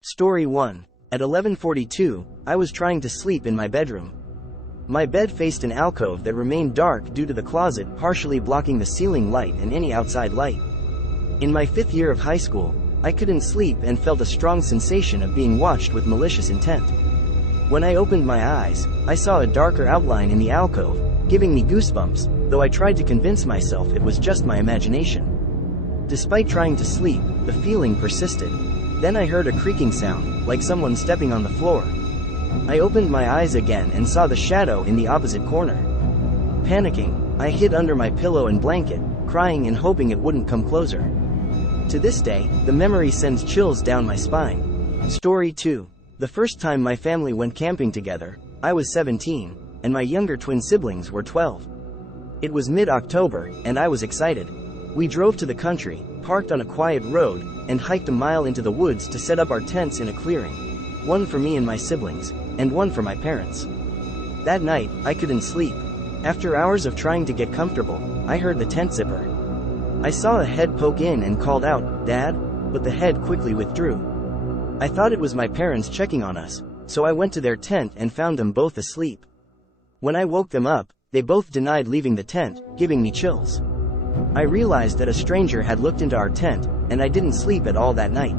Story 1. At 11:42, I was trying to sleep in my bedroom. My bed faced an alcove that remained dark due to the closet partially blocking the ceiling light and any outside light. In my 5th year of high school, I couldn't sleep and felt a strong sensation of being watched with malicious intent. When I opened my eyes, I saw a darker outline in the alcove, giving me goosebumps, though I tried to convince myself it was just my imagination. Despite trying to sleep, the feeling persisted. Then I heard a creaking sound, like someone stepping on the floor. I opened my eyes again and saw the shadow in the opposite corner. Panicking, I hid under my pillow and blanket, crying and hoping it wouldn't come closer. To this day, the memory sends chills down my spine. Story 2. The first time my family went camping together, I was 17, and my younger twin siblings were 12. It was mid-October, and I was excited. We drove to the country, parked on a quiet road, and hiked a mile into the woods to set up our tents in a clearing. One for me and my siblings, and one for my parents. That night, I couldn't sleep. After hours of trying to get comfortable, I heard the tent zipper. I saw a head poke in and called out, "Dad?" but the head quickly withdrew. I thought it was my parents checking on us, so I went to their tent and found them both asleep. When I woke them up, they both denied leaving the tent, giving me chills. I realized that a stranger had looked into our tent, and I didn't sleep at all that night.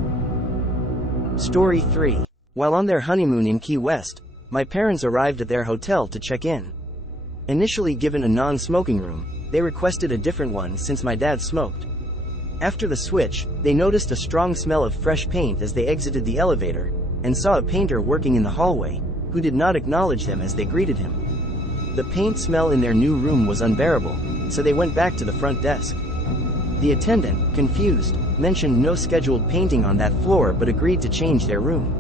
Story 3. While on their honeymoon in Key West, my parents arrived at their hotel to check in. Initially given a non-smoking room, they requested a different one since my dad smoked. After the switch, they noticed a strong smell of fresh paint as they exited the elevator, and saw a painter working in the hallway, who did not acknowledge them as they greeted him. The paint smell in their new room was unbearable, so they went back to the front desk. The attendant, confused, mentioned no scheduled painting on that floor but agreed to change their room.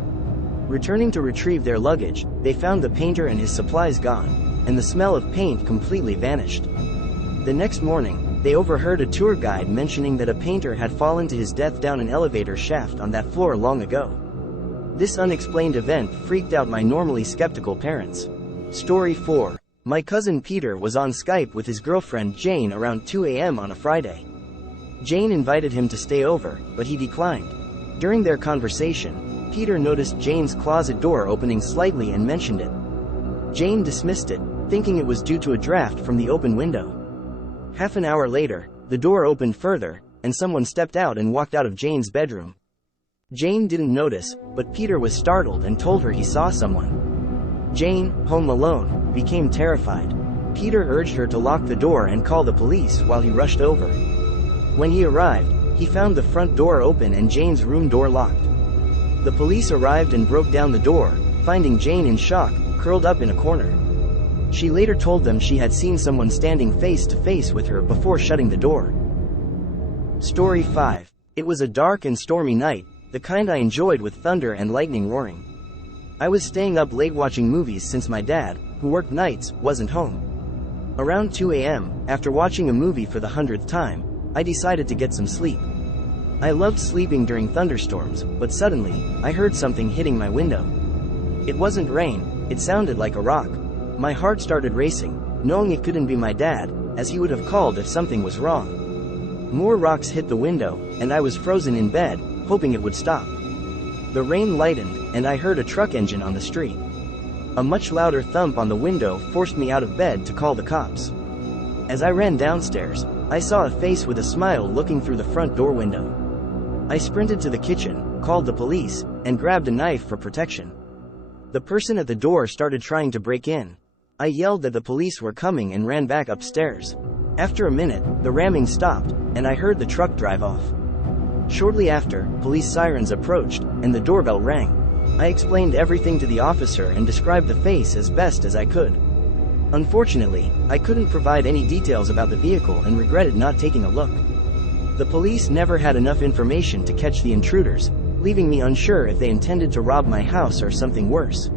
Returning to retrieve their luggage, they found the painter and his supplies gone, and the smell of paint completely vanished. The next morning, they overheard a tour guide mentioning that a painter had fallen to his death down an elevator shaft on that floor long ago. This unexplained event freaked out my normally skeptical parents. Story 4. My cousin Peter was on Skype with his girlfriend Jane around 2 a.m. on a Friday. Jane invited him to stay over, but he declined. During their conversation, Peter noticed Jane's closet door opening slightly and mentioned it. Jane dismissed it, thinking it was due to a draft from the open window. Half an hour later, the door opened further, and someone stepped out and walked out of Jane's bedroom. Jane didn't notice, but Peter was startled and told her he saw someone. Jane, home alone, became terrified. Peter urged her to lock the door and call the police while he rushed over. When he arrived, he found the front door open and Jane's room door locked. The police arrived and broke down the door, finding Jane in shock, curled up in a corner. She later told them she had seen someone standing face to face with her before shutting the door. Story 5. It was a dark and stormy night, the kind I enjoyed with thunder and lightning roaring. I was staying up late watching movies since my dad, who worked nights, wasn't home. Around 2 a.m., after watching a movie for the 100th time, I decided to get some sleep. I loved sleeping during thunderstorms, but suddenly, I heard something hitting my window. It wasn't rain, it sounded like a rock. My heart started racing, knowing it couldn't be my dad, as he would have called if something was wrong. More rocks hit the window, and I was frozen in bed, hoping it would stop. The rain lightened, and I heard a truck engine on the street. A much louder thump on the window forced me out of bed to call the cops. As I ran downstairs, I saw a face with a smile looking through the front door window. I sprinted to the kitchen, called the police, and grabbed a knife for protection. The person at the door started trying to break in. I yelled that the police were coming and ran back upstairs. After a minute, the ramming stopped, and I heard the truck drive off. Shortly after, police sirens approached, and the doorbell rang. I explained everything to the officer and described the face as best as I could. Unfortunately, I couldn't provide any details about the vehicle and regretted not taking a look. The police never had enough information to catch the intruders, leaving me unsure if they intended to rob my house or something worse.